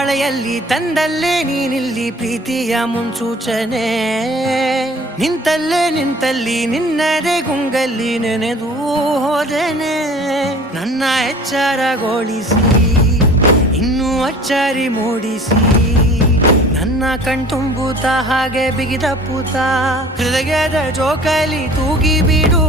ಮಳೆಯಲ್ಲಿ ತಂದಲ್ಲೇ ನೀನಿಲ್ಲಿ ಪ್ರೀತಿಯ ಮುನ್ಸೂಚನೆ ನಿಂತಲ್ಲಿ ನಿನ್ನದೇ ಗುಂಗಲ್ಲಿ ನೆನೆದು ಹೋದನೆ ನನ್ನ ಎಚ್ಚರಗೊಳಿಸಿ ಇನ್ನೂ ಅಚ್ಚರಿ ಮೂಡಿಸಿ ನನ್ನ ಕಣ್ತುಂಬುತ್ತ ಹಾಗೆ ಬಿಗಿದ ಪೂತ ಹೃದಯದ ಜೋಕಾಲಿ ತೂಗಿ ಬಿಡು